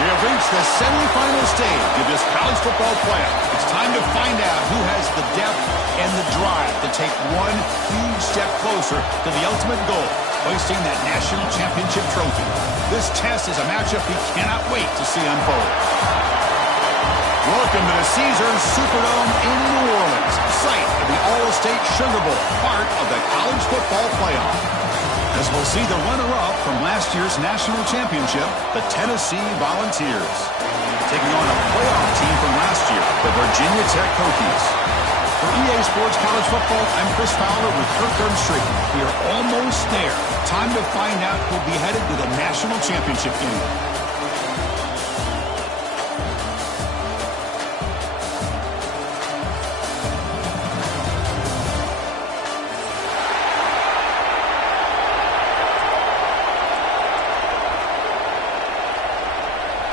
We have reached the semifinal stage of this college football playoff. It's time to find out who has the depth and the drive to take one huge step closer to the ultimate goal, hoisting that national championship trophy. This test is a matchup we cannot wait to see unfold. Welcome to the Caesars Superdome in New Orleans, site of the All-State Sugar Bowl, part of the college football playoff. As we'll see the runner-up from last year's national championship, the Tennessee Volunteers, taking on a playoff team from last year, the Virginia Tech Hokies. For EA Sports College Football, I'm Chris Fowler with Kirk Street. We are almost there. Time to find out who'll be headed to the national championship game.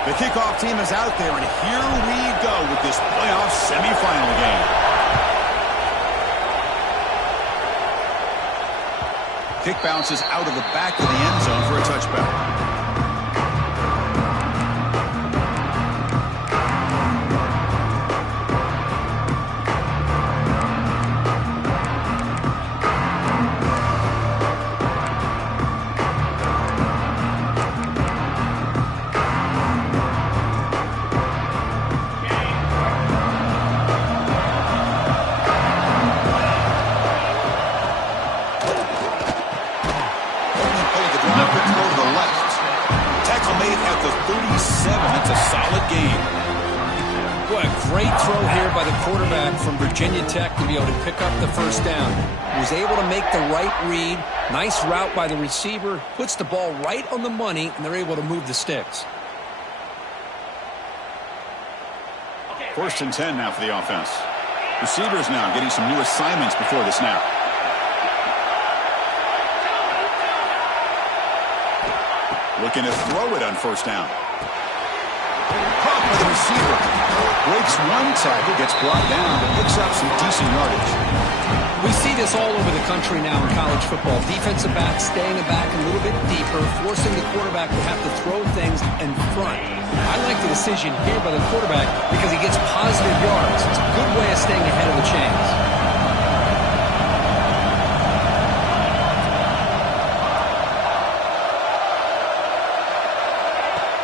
The kickoff team is out there, and here we go with this playoff semifinal game. Kick bounces out of the back of the end zone for a touchback. That's a solid game. What a great throw here by the quarterback from Virginia Tech to be able to pick up the first down. He was able to make the right read. Nice route by the receiver. Puts the ball right on the money, and they're able to move the sticks. First and 10 now for the offense. Receivers now getting some new assignments before the snap. Looking to throw it on first down. Caught by the receiver. Breaks one tackle, gets brought down, but picks up some decent yardage. We see this all over the country now in college football. Defensive backs staying back a little bit deeper, forcing the quarterback to have to throw things in front. I like the decision here by the quarterback because he gets positive yards. It's a good way of staying ahead of the chains.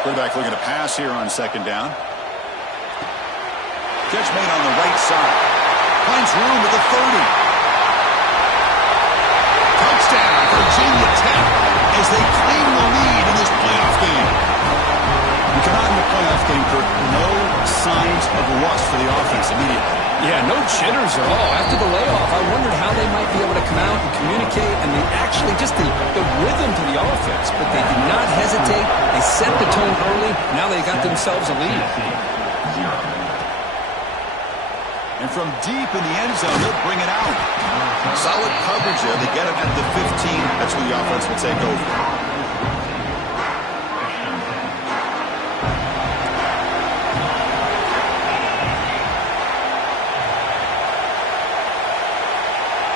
Quarterback looking to pass here on second down. Catch made on the right side. Finds room at the 30. Touchdown, Virginia Tech, as they claim the lead in this playoff game. We come out in the playoff game, Kirk, no signs of rust for the offense immediately. Yeah, no jitters at all. After the layoff, I wondered how they might be able to come out and communicate, and they actually just the rhythm to the offense, but they did not hesitate. They set the tone early. Now they got themselves a lead. And from deep in the end zone, they'll bring it out. Solid coverage there. They get it at the 15. That's where the offense will take over.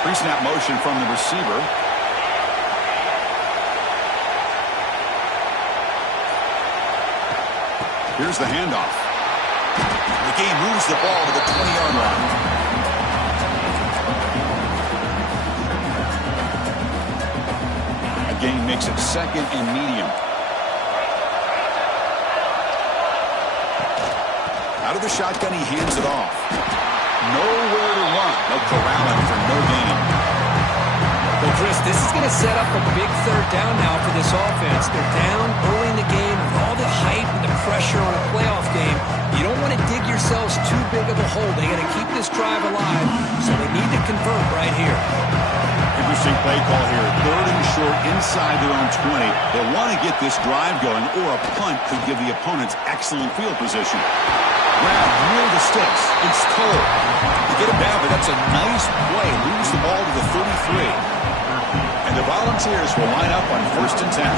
Pre-snap motion from the receiver. Here's the handoff. The game moves the ball to the 20-yard line. A gain makes it second and medium. Out of the shotgun, he hands it off. Nowhere to run. They'll corral him for no gain. Well, Chris, this is going to set up a big third down now for this offense. They're down early in the game with all the hype and the pressure on a playoff game. You don't want to dig yourselves too big of a hole. They got to keep this drive alive, so they need to convert right here. I think we Interesting play call here. 3rd and short inside their own 20. They want to get this drive going, or a punt could give the opponents excellent field position. Grab near the sticks. It's Toll. You get him down, but that's a nice play. Moves the ball to the 33. And the Volunteers will line up on 1st and 10.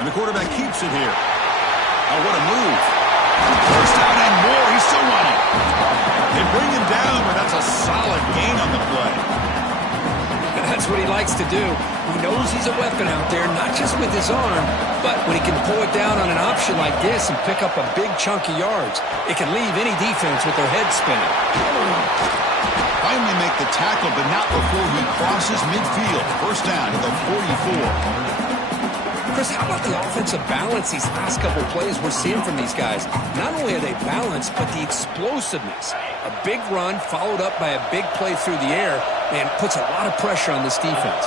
And the quarterback keeps it here. Oh, what a move. 1st down and more. He's still running. They bring him down, but that's a solid gain on the play. And that's what he likes to do. He knows he's a weapon out there, not just with his arm, but when he can pull it down on an option like this and pick up a big chunk of yards, it can leave any defense with their head spinning. Finally make the tackle, but not before he crosses midfield. 1st down to the 44. Chris, how about the offensive balance these last couple plays we're seeing from these guys? Not only are they balanced, but the explosiveness. A big run followed up by a big play through the air, man, puts a lot of pressure on this defense.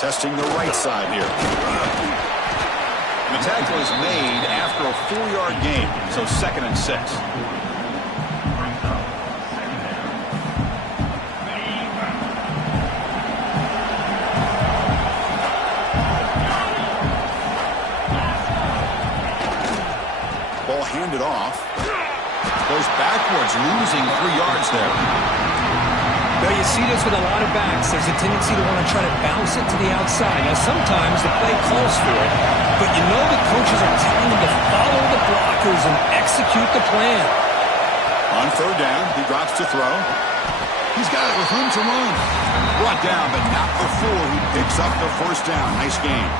Testing the right side here. The tackle is made after a 4-yard gain, so 2nd and 6. Ball handed off. Goes backwards, losing 3 yards there. Now, you see this with a lot of backs. There's a tendency to want to try to bounce it to the outside. Now, sometimes the play calls for it, but you know the coaches are telling them to follow the blockers and execute the plan. On 3rd down, he drops to throw. He's got it with room to run. Brought down, but not before he picks up the 1st down. Nice game.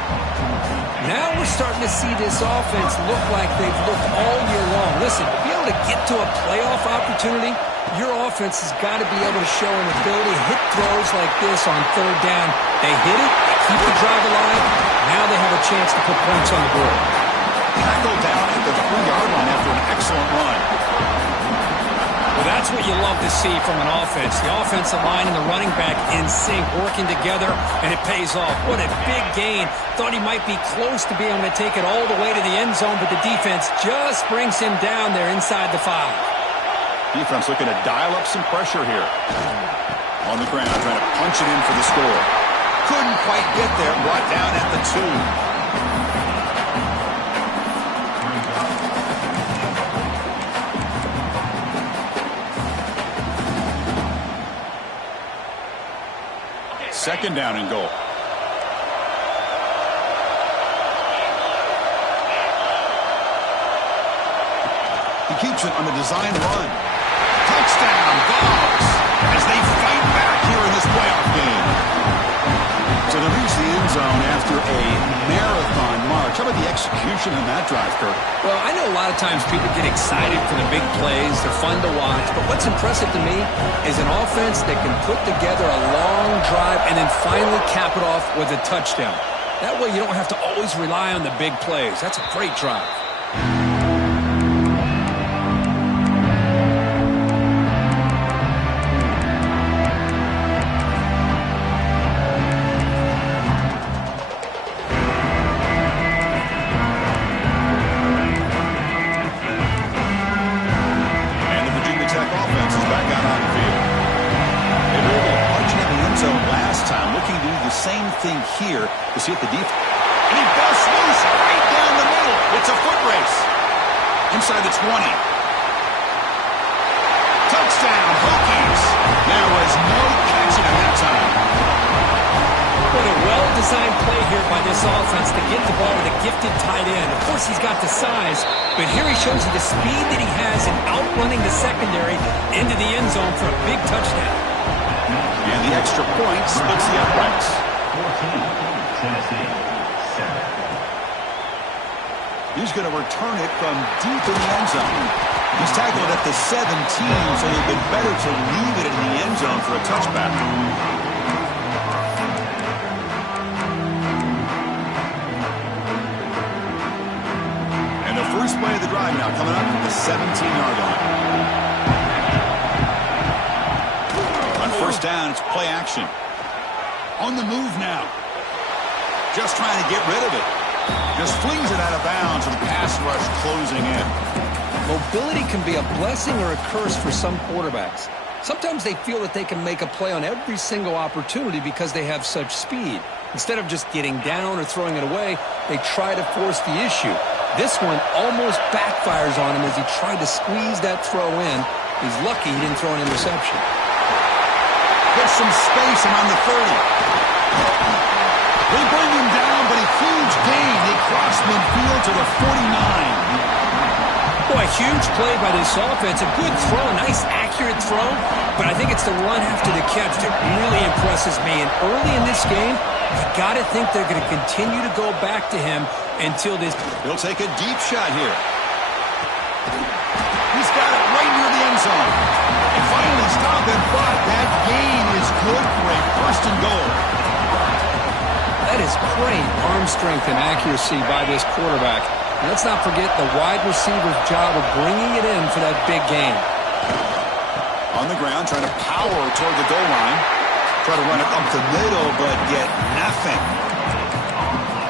Now we're starting to see this offense look like they've looked all year long. Listen, to be able to get to a playoff opportunity, your offense has got to be able to show an ability to hit throws like this on 3rd down. They hit it, they keep the drive alive. Now they have a chance to put points on the board. Tackled down at the 3-yard line after an excellent run. Well, that's what you love to see from an offense. The offensive line and the running back in sync, working together, and it pays off. What a big gain. Thought he might be close to being able to take it all the way to the end zone, but the defense just brings him down there inside the 5. Defense looking to dial up some pressure here. On the ground, trying to punch it in for the score. Couldn't quite get there, brought down at the 2. Second down and goal. He keeps it on the design run. Touchdown, Dogs, as they fight back here in this playoff game. So they reach the end zone after a marathon march. How about the execution in that drive, Kirk? Well, I know a lot of times people get excited for the big plays. They're fun to watch. But what's impressive to me is an offense that can put together a long drive and then finally cap it off with a touchdown. That way you don't have to always rely on the big plays. That's a great drive. Here to see if the defense. And he busts loose right down the middle. It's a foot race. Inside the 20. Touchdown, Hokies. There was no catching him that time. What a well-designed play here by this offense to get the ball to the gifted tight end. Of course, he's got the size, but here he shows you the speed that he has in outrunning the secondary into the end zone for a big touchdown. And the extra point splits the uprights. 14, Tennessee, 7. He's going to return it from deep in the end zone. He's tackled at the 17, so it would have been better to leave it in the end zone for a touchback. And the first play of the drive now coming up at the 17-yard line. On 1st down, it's play action. On the move now. Just trying to get rid of it. Just flings it out of bounds with the pass rush closing in. Mobility can be a blessing or a curse for some quarterbacks. Sometimes they feel that they can make a play on every single opportunity because they have such speed. Instead of just getting down or throwing it away, they try to force the issue. This one almost backfires on him as he tried to squeeze that throw in. He's lucky he didn't throw an interception. Gets some space around the 30. They bring him down, but a huge gain. They cross midfield to the 49. Boy, huge play by this offense. A good throw, a nice accurate throw. But I think it's the run after the catch that really impresses me. And early in this game, you got to think they're going to continue to go back to him until this. He'll take a deep shot here. He's got it right near the end zone. They finally stop it, but that gain is good for a first and goal. That is great arm strength and accuracy by this quarterback. And let's not forget the wide receiver's job of bringing it in for that big gain. On the ground, trying to power toward the goal line. Try to run it up the middle, but get nothing.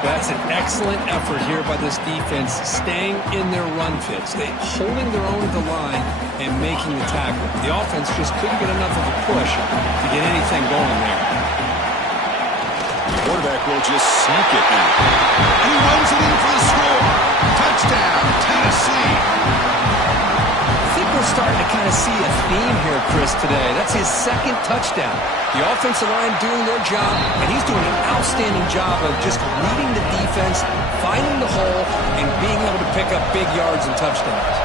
That's an excellent effort here by this defense, staying in their run fits. They holding their own at the line and making the tackle. The offense just couldn't get enough of a push to get anything going there. The quarterback will just sneak it now. And he runs it in for the score. Touchdown, Tennessee. I think we're starting to kind of see a theme here, Chris, today. That's his second touchdown. The offensive line doing their job, and he's doing an outstanding job of just reading the defense, finding the hole, and being able to pick up big yards and touchdowns.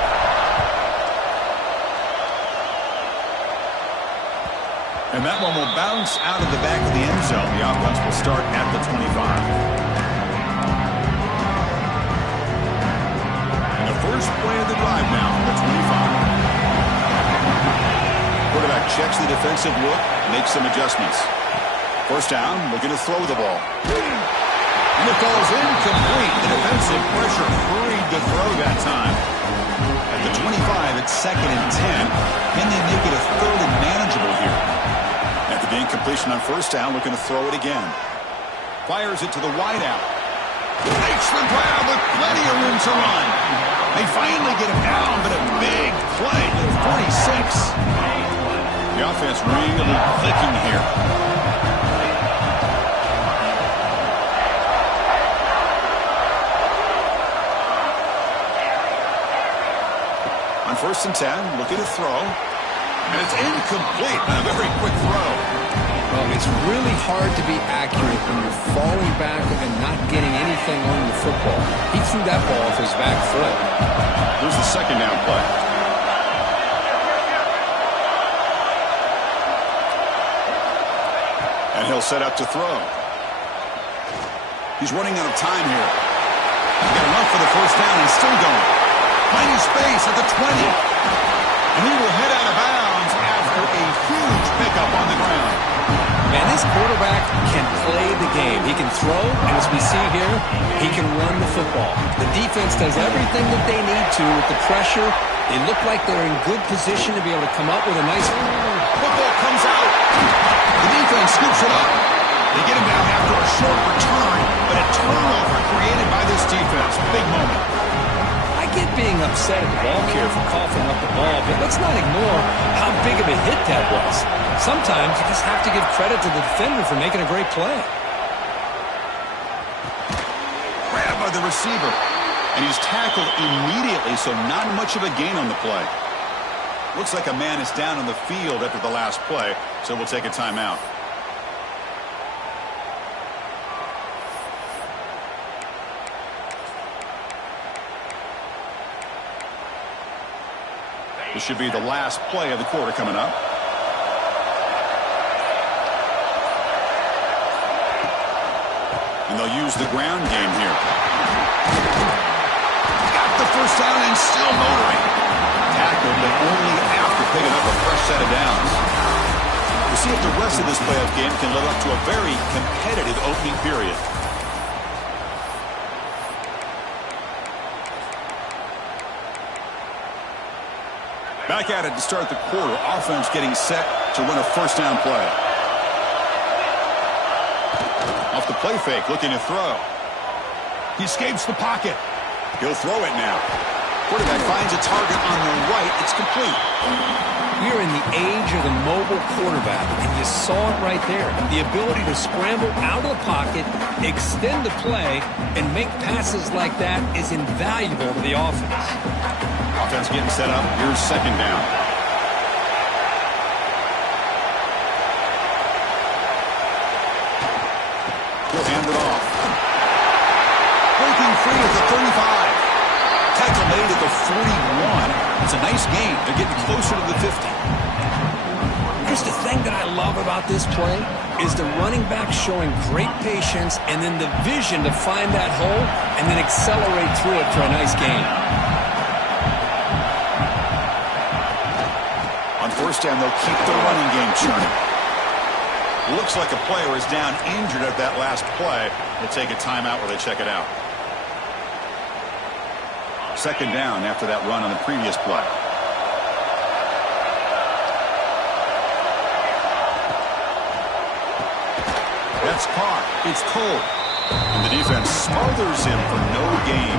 And that one will bounce out of the back of the end zone. The offense will start at the 25. And the first play of the drive now, the 25. Quarterback checks the defensive look, makes some adjustments. First down, looking to throw the ball. And it falls incomplete. The defensive pressure hurried to throw that time. At the 25, it's 2nd and 10. Can they make it a 3rd and manageable here? After the incompletion on first down, looking to throw it again. Fires it to the wideout. Makes the grab with plenty of room to run. They finally get him down, but a big play to the 46. The offense really clicking here. On 1st and 10, looking to throw. And it's incomplete on a very quick throw. Well, it's really hard to be accurate when you're falling back and not getting anything on the football. He threw that ball off his back foot. Here's the 2nd down play. And he'll set up to throw. He's running out of time here. He's got enough for the first down and still going. Finding space at the 20. And he will head out of bounds after a huge pickup on the ground. Man, this quarterback can play the game. He can throw, and as we see here, he can run the football. The defense does everything that they need to with the pressure. They look like they're in good position to be able to come up with a nice... Football comes out. The defense scoops it up. They get him down after a short return, but a turnover created by this defense. Big moment. I get being upset at the ball carrier for coughing up the ball, but let's not ignore how big of a hit that was. Sometimes you just have to give credit to the defender for making a great play. Grabbed by the receiver, and he's tackled immediately, so not much of a gain on the play. Looks like a man is down on the field after the last play, so we'll take a timeout. This should be the last play of the quarter coming up. And they'll use the ground game here. Got the first down and still motoring. Tackled, but only after picking up a fresh set of downs. We'll see if the rest of this playoff game can live up to a very competitive opening period. Back at it to start the quarter. Offense getting set to run a first down play. Off the play fake, looking to throw. He escapes the pocket. He'll throw it now. Quarterback finds a target on the right. It's complete. We're in the age of the mobile quarterback, and you saw it right there. The ability to scramble out of the pocket, extend the play, and make passes like that is invaluable to the offense. Offense getting set up. Here's second down. He'll hand it off. Breaking free at the 35. Tackle made at the 41. It's a nice gain. They're getting closer to the 50. Here's the thing that I love about this play is the running back showing great patience and then the vision to find that hole and then accelerate through it for a nice gain. On first down, they'll keep the running game churning. Looks like a player is down injured at that last play. They'll take a timeout where they check it out. Second down after that run on the previous play. That's caught. It's Cole. And the defense smothers him for no gain.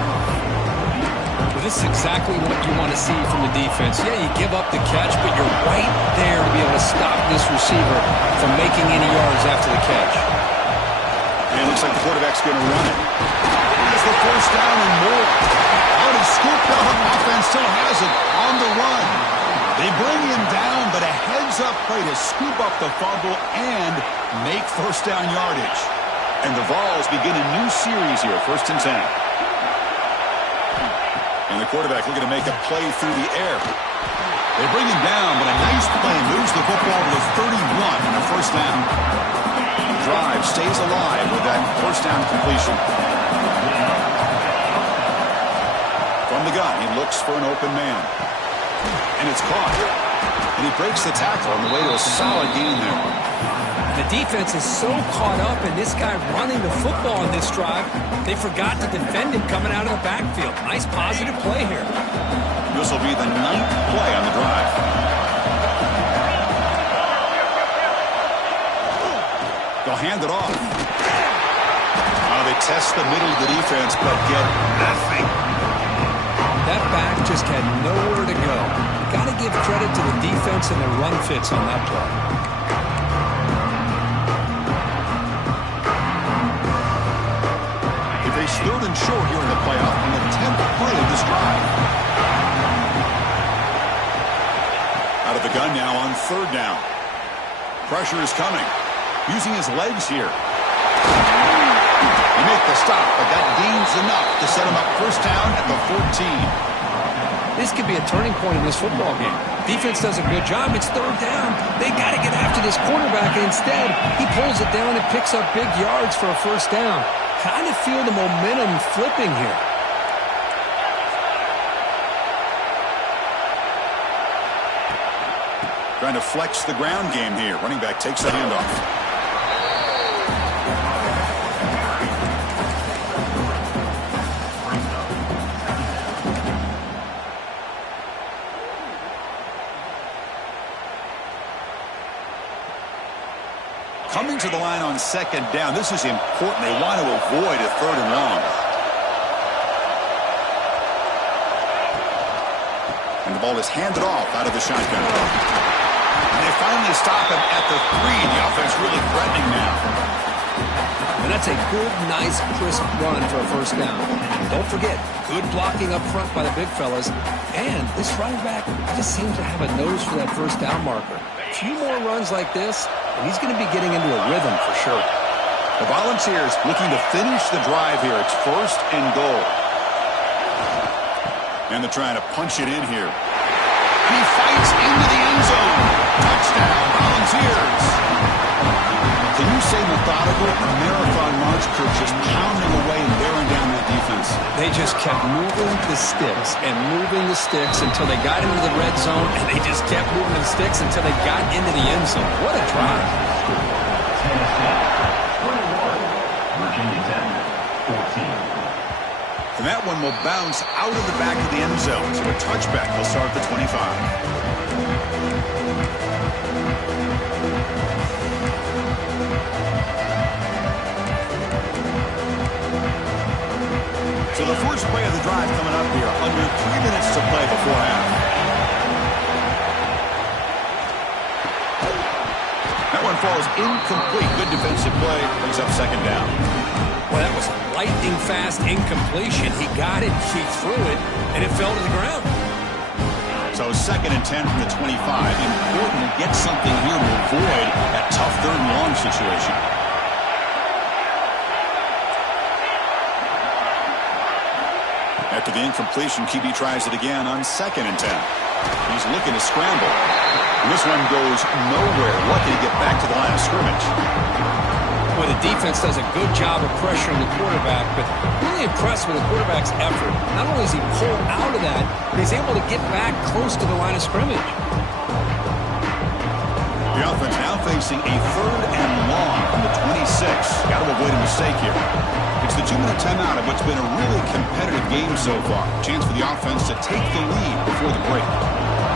Well, this is exactly what you want to see from the defense. Yeah, you give up the catch, but you're right there to be able to stop this receiver from making any yards after the catch. And it looks like the quarterback's going to run it. There's the first down and more. Out is scooped up. Offense still has it on the run. They bring him down, but a heads-up play to scoop up the fumble and make first down yardage. And the Vols begin a new series here, 1st and 10. And the quarterback looking to make a play through the air. They bring him down, but a nice play moves the football to the 31 and a first down. The drive stays alive with that first down completion. From the gun, he looks for an open man. And it's caught. And he breaks the tackle on the way to a solid gain there. The defense is so caught up in this guy running the football in this drive, they forgot to defend him coming out of the backfield. Nice positive play here. This will be the 9th play on the drive. They'll hand it off. They test the middle of the defense, but get nothing. That back just had nowhere to go. Got to give credit to the defense and their run fits on that play. They face 3rd and short here in the playoff on the 10th play of this drive. Out of the gun now on 3rd down. Pressure is coming. Using his legs here. He make the stop, but that gains enough to set him up first down at the 14. This could be a turning point in this football game. Defense does a good job. It's 3rd down. They got to get after this quarterback, and instead, he pulls it down and picks up big yards for a first down. Kind of feel the momentum flipping here. Trying to flex the ground game here. Running back takes the handoff. Coming to the line on 2nd down. This is important. They want to avoid a 3rd and long. And the ball is handed off out of the shotgun. And they finally stop him at the 3. The offense really threatening now. And that's a good, nice, crisp run for a first down. Don't forget, good blocking up front by the big fellas. And this running back just seems to have a nose for that first down marker. A few more runs like this, and he's going to be getting into a rhythm for sure. The Volunteers looking to finish the drive here. It's 1st and goal. And they're trying to punch it in here. He fights into the end zone. Touchdown, Volunteers. Can you say methodical? A marathon march crew just pounding away and bearing down that defense. They just kept moving the sticks and moving the sticks until they got into the red zone, and they just kept moving the sticks until they got into the end zone. What a drive. Virginia 10, 14. And that one will bounce out of the back of the end zone. So a touchback will start the 25. So the first play of the drive coming up here, under 3 minutes to play before half. That one falls incomplete. Good defensive play. Brings up second down. Well, that was a lightning-fast incompletion. He got it, he threw it, and it fell to the ground. So 2nd and 10 from the 25. Important to get something here to avoid that tough third and long situation. After the incompletion, QB tries it again on 2nd and 10. He's looking to scramble. And this one goes nowhere. Lucky to get back to the line of scrimmage. Well, the defense does a good job of pressuring the quarterback, but really impressed with the quarterback's effort. Not only does he pull out of that, but he's able to get back close to the line of scrimmage. The offense now facing a 3rd and long from the 26. Got to avoid a mistake here. It's the 2-minute timeout of what's been a really competitive game so far. Chance for the offense to take the lead before the break.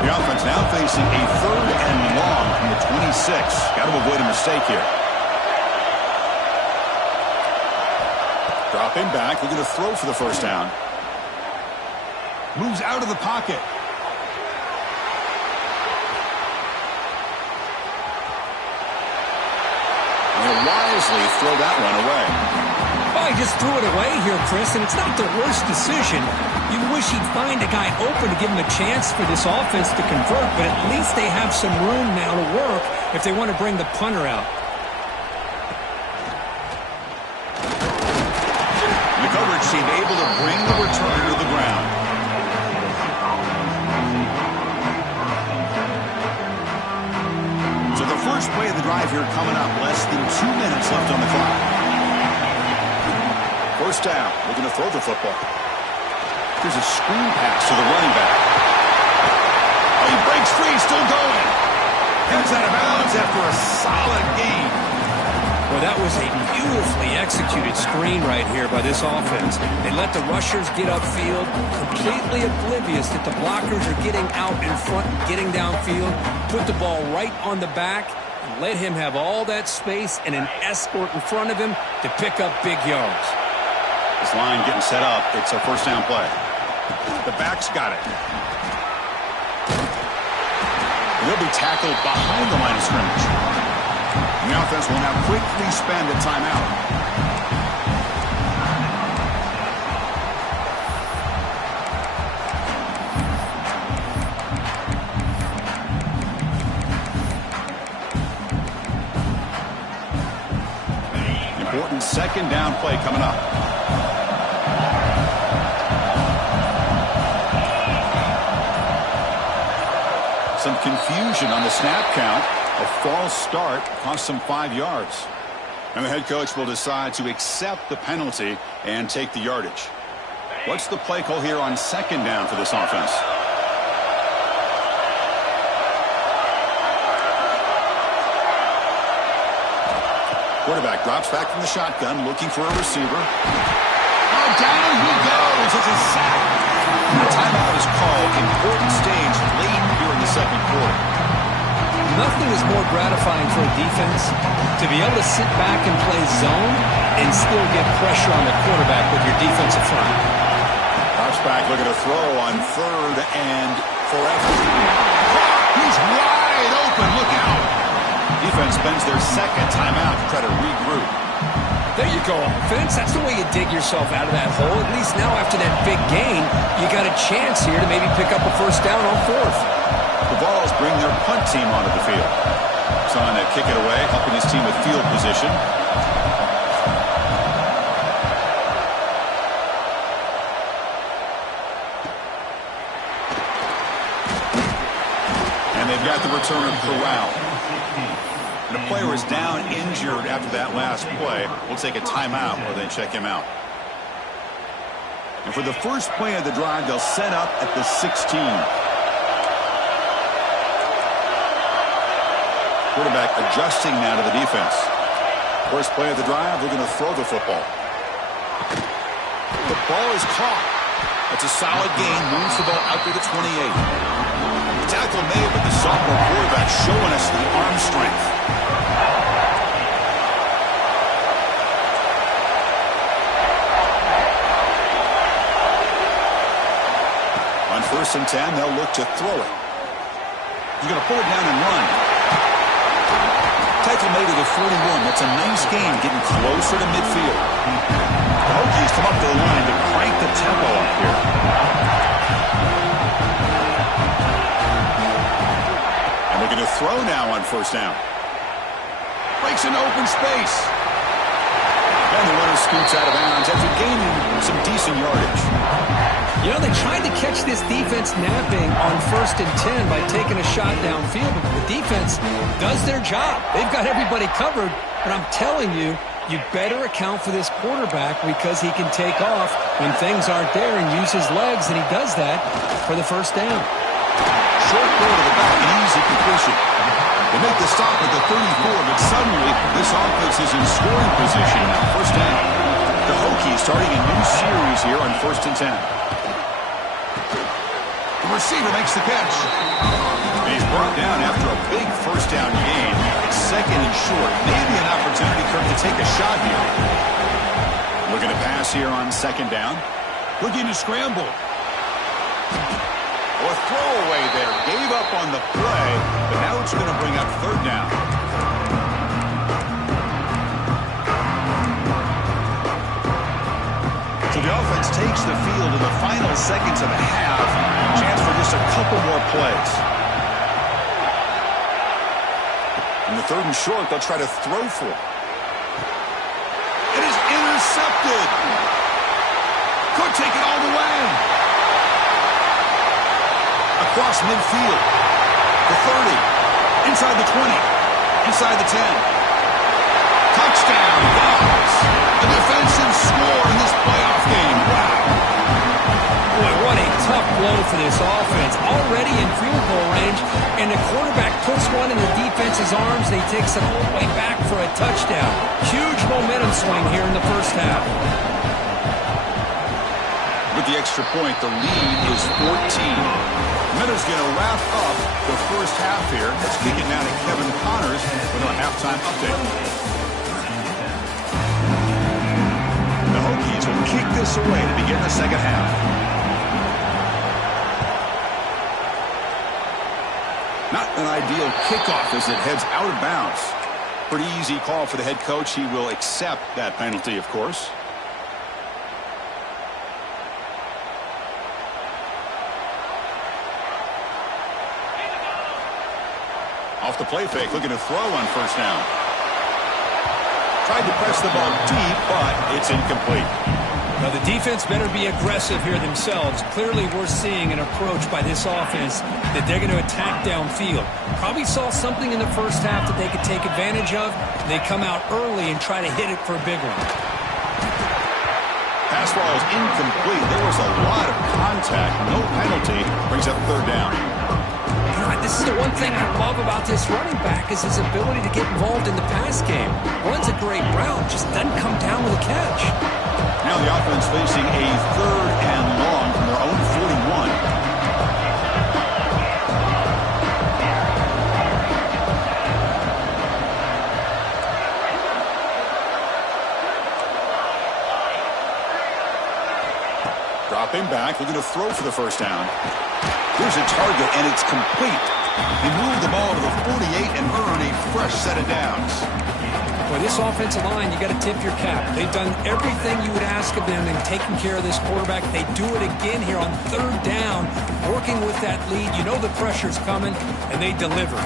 The offense now facing a 3rd and long from the 26. Got to avoid a mistake here. Dropping back, looking to throw for the first down. Moves out of the pocket. He'll wisely throw that one away. Well, he just threw it away here, Chris, and it's not the worst decision. You wish he'd find a guy open to give him a chance for this offense to convert, but at least they have some room now to work if they want to bring the punter out. The coverage team able to bring the returner to the ground. So the first play of the drive here coming up, less than 2 minutes left on the clock. First down, looking to throw the football. There's a screen pass to the running back. Oh, he breaks free, still going. Heads out of bounds after a solid gain. Well, that was a beautifully executed screen right here by this offense. They let the rushers get upfield, completely oblivious that the blockers are getting out in front, getting downfield, put the ball right on the back, and let him have all that space and an escort in front of him to pick up big yards. This line getting set up. It's a first down play. The back's got it. They'll be tackled behind the line of scrimmage. And the offense will now quickly spend a timeout. Important second down play coming up. Some confusion on the snap count. A false start cost them 5 yards. And the head coach will decide to accept the penalty and take the yardage. What's the play call here on second down for this offense? Quarterback drops back from the shotgun, looking for a receiver. Oh, down he goes. It's a sack. A timeout is called. Important stage late here in the second quarter. Nothing is more gratifying for a defense to be able to sit back and play zone and still get pressure on the quarterback with your defensive front. Drops back, looking to throw on 3rd and forever. He's wide open. Look out. Defense spends their second timeout to try to regroup. There you go, offense. That's the way you dig yourself out of that hole. At least now after that big gain, you got a chance here to maybe pick up a first down on 4th. The Vols bring their punt team onto the field. Son to kick it away, helping his team with field position. And they've got the returner corralled. And the player is down injured after that last play. We'll take a timeout while they check him out. And for the first play of the drive, they'll set up at the 16. Quarterback adjusting now to the defense. First play of the drive, they're going to throw the football. The ball is caught. That's a solid gain. Moves the ball out to the 28. The tackle made, but the sophomore quarterback showing us the arm strength. 1st and 10. They'll look to throw it. He's going to pull it down and run. Tackle made at the 41. That's a nice gain, getting closer to midfield. The Hokies come up to the line to crank the tempo up here. And looking to throw now on 1st down. Breaks into open space. And the runner scoots out of bounds after gaining some decent yardage. You know, they tried to catch this defense napping on 1st and 10 by taking a shot downfield, but the defense does their job. They've got everybody covered, but I'm telling you, you better account for this quarterback because he can take off when things aren't there and use his legs, and he does that for the 1st down. Short throw to the back, an easy completion. They make the stop at the 34, but suddenly this offense is in scoring position now. 1st down. The Hokies starting a new series here on 1st and 10. The receiver makes the catch. And he's brought down after a big 1st down gain. It's 2nd and short. Maybe an opportunity for him to take a shot here. Looking to pass here on 2nd down. Looking to scramble. A throwaway there. Gave up on the play, but now it's going to bring up 3rd down. So the offense takes the field in the final seconds of a half. Chance for just a couple more plays. In the 3rd and short, they'll try to throw for it. It is intercepted. Could take it all the way. Across midfield. The 30. Inside the 20. Inside the 10. Touchdown. Dogs. A defensive score in this playoff game. Wow. Boy, what a tough blow for this offense. Already in field goal range, and the quarterback puts one in the defense's arms, and he takes it all the way back for a touchdown. Huge momentum swing here in the 1st half. With the extra point, the lead is 14. Miller's going to wrap up the 1st half here. Let's kick it now to Kevin Connors with our halftime update. The Hokies will kick this away to begin the 2nd half. Not an ideal kickoff as it heads out of bounds. Pretty easy call for the head coach. He will accept that penalty, of course. Off the play fake, looking to throw on 1st down. Tried to press the ball deep, but it's incomplete. Now, the defense better be aggressive here themselves. Clearly, we're seeing an approach by this offense that they're going to attack downfield. Probably saw something in the 1st half that they could take advantage of. They come out early and try to hit it for a big one. Pass ball is incomplete. There was a lot of contact. No penalty. Brings up 3rd down. This is the one thing I love about this running back is his ability to get involved in the pass game. Runs a great route, just doesn't come down with a catch. Now the offense facing a 3rd and long from their own 41. Dropping back, looking to throw for the 1st down. Here's a target, and it's complete. He moved the ball to the 48 and earned a fresh set of downs. Boy, this offensive line, you got to tip your cap. They've done everything you would ask of them in taking care of this quarterback. They do it again here on 3rd down, working with that lead. You know the pressure's coming, and they deliver.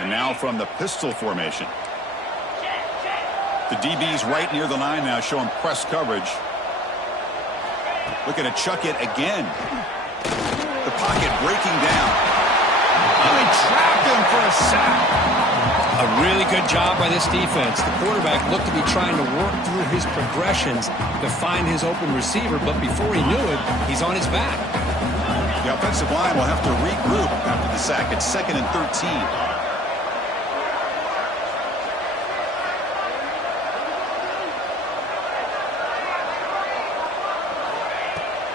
And now from the pistol formation. The DB's right near the line now, showing press coverage. Looking to chuck it again. The pocket breaking down. Oh, he trapped him for a sack. A really good job by this defense. The quarterback looked to be trying to work through his progressions to find his open receiver, but before he knew it, he's on his back. The offensive line will have to regroup after the sack. It's 2nd and 13.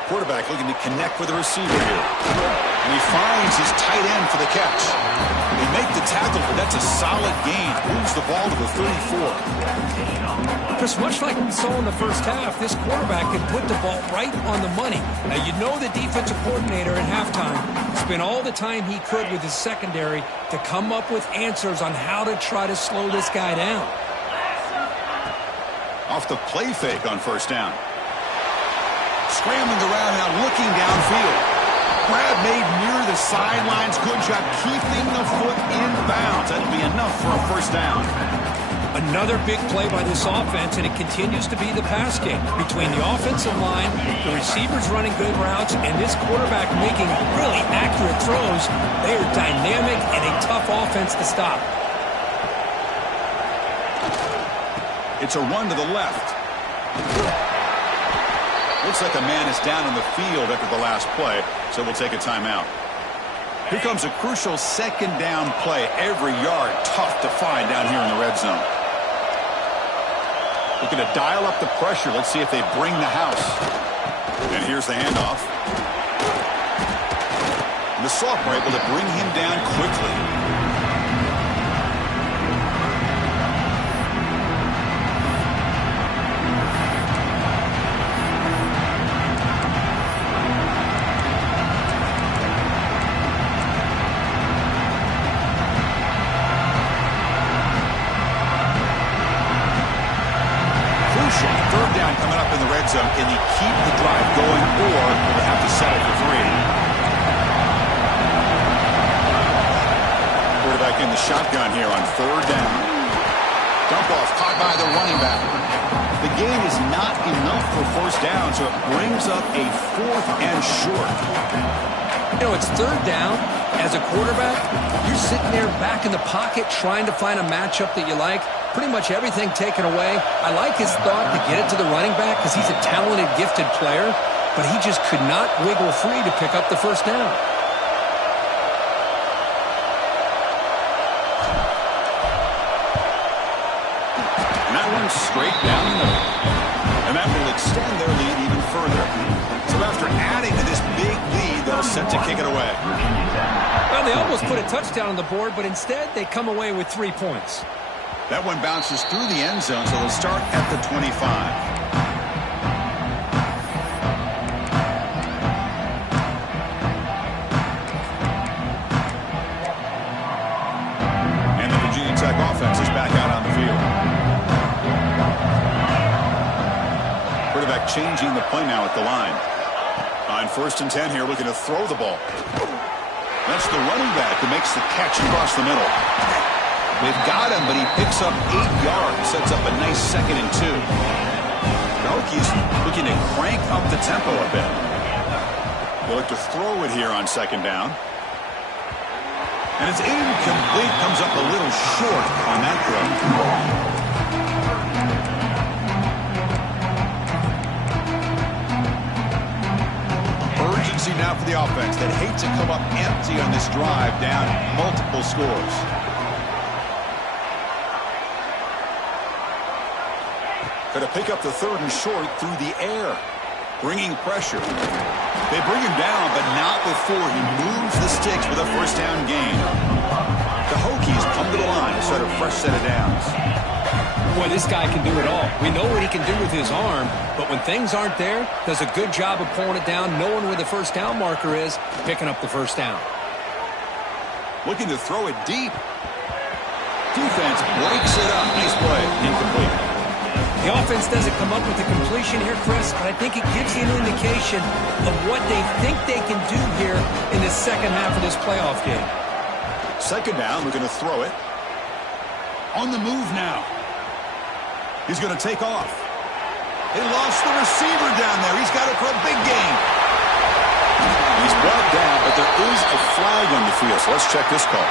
Quarterback looking to connect with the receiver here. And he finds his tight end for the catch. They make the tackle, but that's a solid gain. Moves the ball to the 34. Chris, much like we saw in the first half, this quarterback can put the ball right on the money. Now, you know the defensive coordinator at halftime spent all the time he could with his secondary to come up with answers on how to try to slow this guy down. Off the play fake on first down. Scrambling around now, looking downfield. Grab made near the sidelines. Good job keeping the foot in bounds. That'll be enough for a first down. Another big play by this offense, and it continues to be the pass game. Between the offensive line, the receivers running good routes, and this quarterback making really accurate throws, they are dynamic and a tough offense to stop. It's a run to the left. Looks like a man is down on the field after the last play, so we'll take a timeout. Here comes a crucial second down play. Every yard tough to find down here in the red zone. Looking to dial up the pressure. Let's see if they bring the house. And here's the handoff. And the sophomore able to bring him down quickly. Can he keep the drive going, or will they have to settle for 3? Quarterback in the shotgun here on third down. Dump off caught by the running back. The gain is not enough for first down, so it brings up a 4th and short. You know, it's third down. As a quarterback, you're sitting there back in the pocket trying to find a matchup that you like. Pretty much everything taken away. I like his thought to get it to the running back because he's a talented, gifted player, but he just could not wiggle free to pick up the first down. And that one's straight down the middle. And that will extend their lead even further. So after adding to this big lead, they're set to kick it away. Well, they almost put a touchdown on the board, but instead they come away with 3 points. That one bounces through the end zone, so they'll start at the 25. And the Virginia Tech offense is back out on the field. Quarterback changing the play now at the line. On 1st and 10 here, looking to throw the ball. That's the running back who makes the catch across the middle. They've got him, but he picks up 8 yards, sets up a nice 2nd and 2. The Hokies looking to crank up the tempo a bit. They look to throw it here on 2nd down. And it's incomplete, comes up a little short on that throw. Now for the offense that hate to come up empty on this drive, down multiple scores. Going to pick up the 3rd and short through the air, bringing pressure. They bring him down, but not before he moves the sticks with a first down gain. The Hokies come to the line to start a fresh set of downs. Boy, this guy can do it all. We know what he can do with his arm, but when things aren't there, does a good job of pulling it down, knowing where the first down marker is, picking up the first down. Looking to throw it deep. Defense breaks it up. Nice play. Incomplete. The offense doesn't come up with the completion here, Chris, but I think it gives you an indication of what they think they can do here in the second half of this playoff game. 2nd down, we're going to throw it. On the move now. He's going to take off. They lost the receiver down there. He's got it for a big gain. He's brought down, but there is a flag on the field, so let's check this call.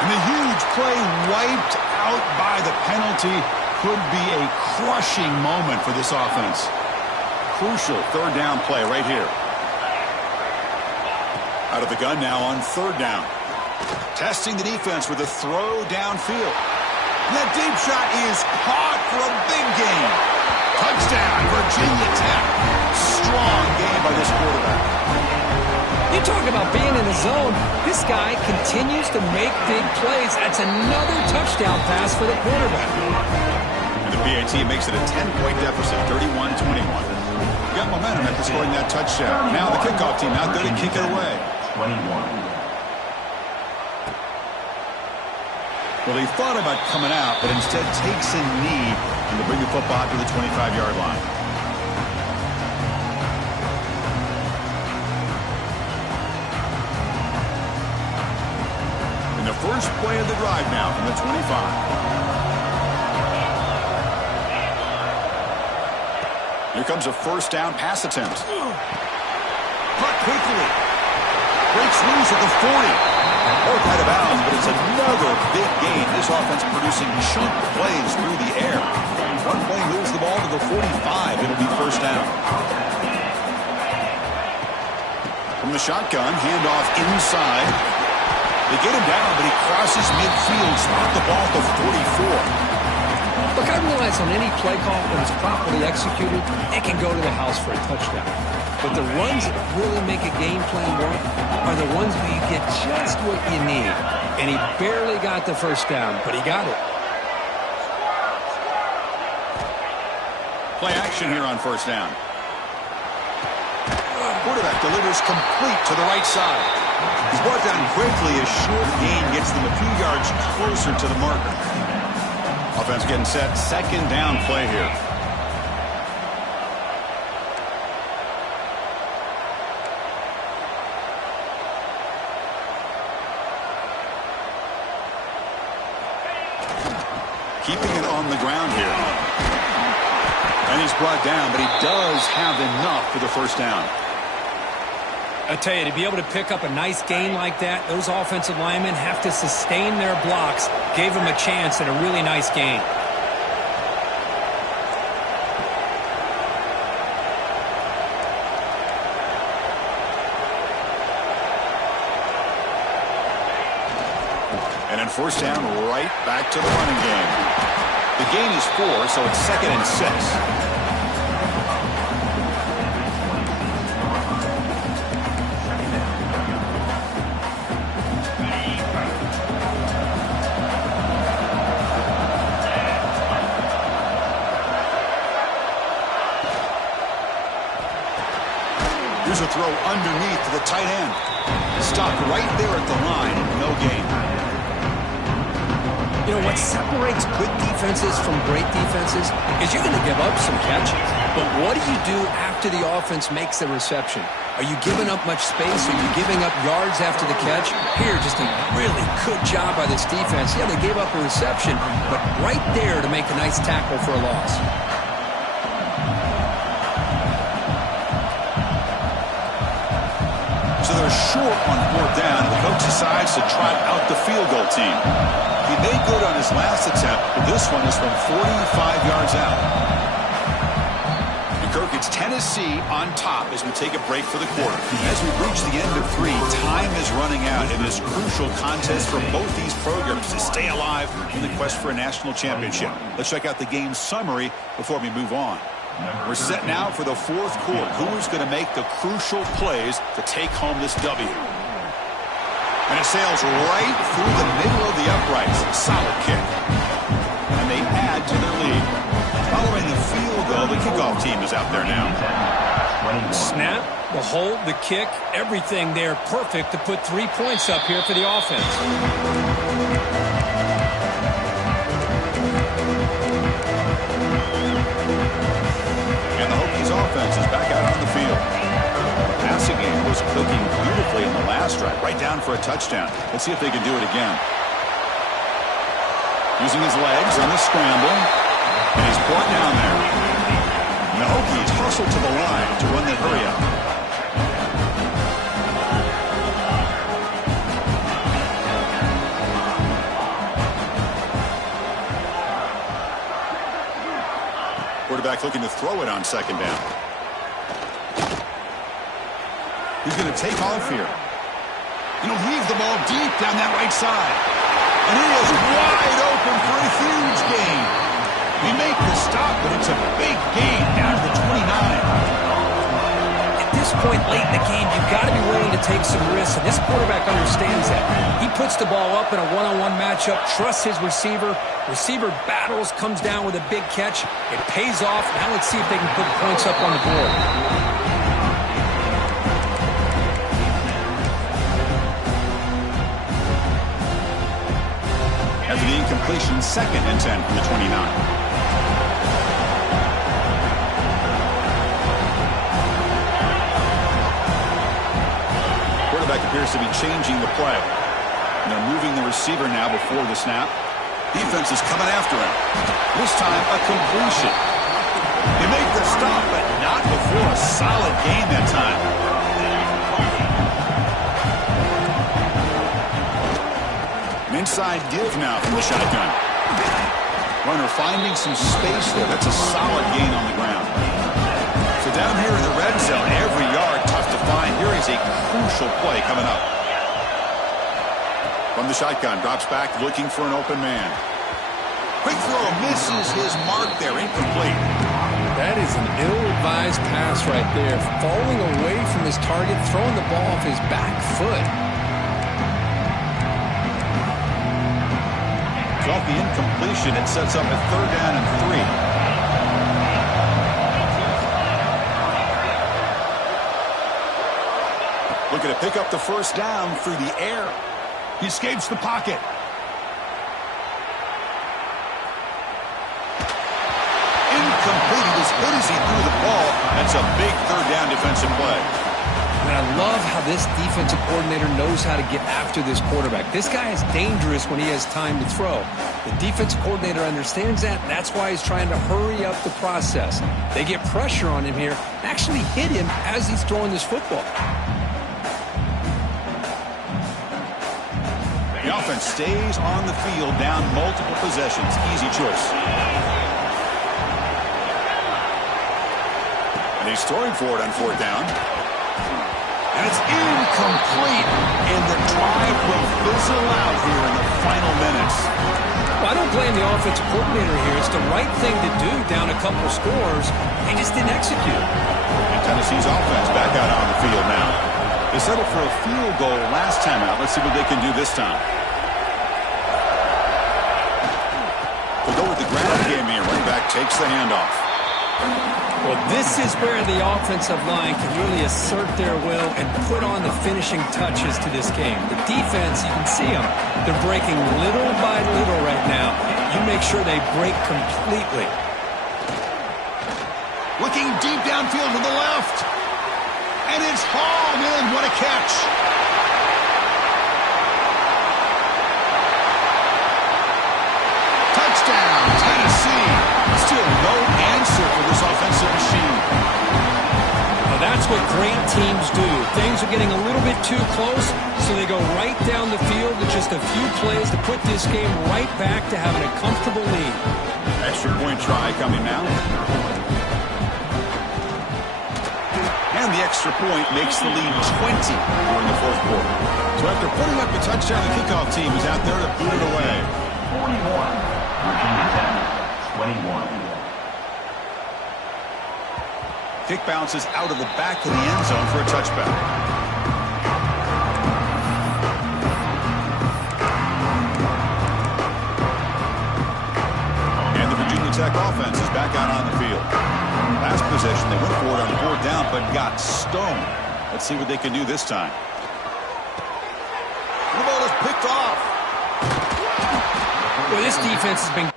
And the huge play wiped out by the penalty could be a crushing moment for this offense. Crucial 3rd down play right here. Out of the gun now on 3rd down. Testing the defense with a throw downfield. And that deep shot is caught for a big gain. Touchdown, Virginia Tech. Strong game by this quarterback. You talk about being in the zone. This guy continues to make big plays. That's another touchdown pass for the quarterback. And the PAT makes it a 10-point deficit, 31-21. Got momentum after scoring that touchdown. Now the kickoff team out there to kick it away. 21. Well, he thought about coming out, but instead takes a knee and will bring the football to the 25-yard line. And the first play of the drive now from the 25. Here comes a first down pass attempt. Caught quickly. Breaks loose at the 40. Both out of bounds, but it's another big gain. This offense producing chunk plays through the air. One play moves the ball to the 45. It'll be first down. From the shotgun, handoff inside. They get him down, but he crosses midfield, spot the ball at the 44. Look, I realize on any play call, when it's properly executed, it can go to the house for a touchdown. But the runs that really make a game plan work are the ones where you get just what you need. And he barely got the first down, but he got it. Play action here on first down. Quarterback delivers complete to the right side. He's brought down quickly. A short gain gets them a few yards closer to the marker. Offense getting set. Second down play here. Keeping it on the ground here. And he's brought down, but he does have enough for the first down. I tell you, to be able to pick up a nice gain like that, those offensive linemen have to sustain their blocks. Gave him a chance at a really nice gain. And then first down, right back to the running game. The gain is 4, so it's 2nd and 6. Here's a throw underneath to the tight end. Stopped right there at the line. No gain. You know, what separates good defenses from great defenses is you're going to give up some catches. But what do you do after the offense makes the reception? Are you giving up much space? Are you giving up yards after the catch? Here, just a really good job by this defense. Yeah, they gave up a reception, but right there to make a nice tackle for a loss. So they're short on fourth down. The coach decides to trot out the field goal team. He made good on his last attempt, but this one is from 45 yards out. And Kirk, it's Tennessee on top as we take a break for the quarter. As we reach the end of 3, time is running out in this crucial contest for both these programs to stay alive in the quest for a national championship. Let's check out the game summary before we move on. We're set now for the fourth quarter. Who is going to make the crucial plays to take home this W? And it sails right through the middle of the uprights. Solid kick. And they add to their lead. Following the field goal, the kickoff team is out there now. Snap, the hold, the kick, everything there perfect to put 3 points up here for the offense. And the Hokies offense is back out on the field. Passing game was clicking beautifully in the last drive, right down for a touchdown. Let's see if they can do it again. Using his legs on the scramble, and he's brought down there. And the Hokies hustle to the line to run the hurry up. Quarterback looking to throw it on second down. He's going to take off here. And he'll heave the ball deep down that right side. And he is wide open for a huge gain. We make the stop, but it's a big gain down to the 29. At this point late in the game, you've got to be willing to take some risks, and this quarterback understands that. He puts the ball up in a one-on-one matchup, trusts his receiver. Receiver battles, comes down with a big catch. It pays off. Now let's see if they can put points up on the board. After the incompletion, 2nd and 10 from the 29. Quarterback appears to be changing the play. And they're moving the receiver now before the snap. Defense is coming after him. This time, a completion. They make the stop, but not before a solid gain that time. An inside give now from the shotgun. Runner finding some space there. That's a solid gain on the ground. So down here in the red zone, every yard tough to find. Here is a crucial play coming up. From the shotgun, drops back looking for an open man. Quick throw, misses his mark there, incomplete. That is an ill-advised pass right there. Falling away from his target, throwing the ball off his back foot. So off the incompletion, it sets up a 3rd down and 3. Looking to pick up the 1st down through the air. He escapes the pocket. Incomplete. He was hit as he threw the ball. That's a big 3rd down defensive play. And I love how this defensive coordinator knows how to get after this quarterback. This guy is dangerous when he has time to throw. The defensive coordinator understands that, and that's why he's trying to hurry up the process. They get pressure on him here, actually hit him as he's throwing this football. The offense stays on the field, down multiple possessions. Easy choice. And he's throwing for it on 4th down. And it's incomplete. And the drive will fizzle out here in the final minutes. Well, I don't blame the offensive coordinator here. It's the right thing to do down a couple scores. They just didn't execute. And Tennessee's offense back out on the field now. They settled for a field goal last time out. Let's see what they can do this time. They go with the ground game here. Running back takes the handoff. Well, this is where the offensive line can really assert their will and put on the finishing touches to this game. The defense, you can see them. They're breaking little by little right now. You make sure they break completely. Looking deep downfield to the left. And it's hauled in. What a catch. Touchdown, Tennessee. Still no answer for this offensive machine. Now that's what great teams do. Things are getting a little bit too close, so they go right down the field with just a few plays to put this game right back to having a comfortable lead. Extra point try coming now. And the extra point makes the lead 20 during the 4th quarter. So after putting up the touchdown, the kickoff team is out there to boot it away. 41. Virginia Tech, 21. Kick bounces out of the back of the end zone for a touchback. And the Virginia Tech offense is back out on the field. Last possession, they went for it on 4th down, but got stoned. Let's see what they can do this time. The ball is picked off. Well, this defense has been...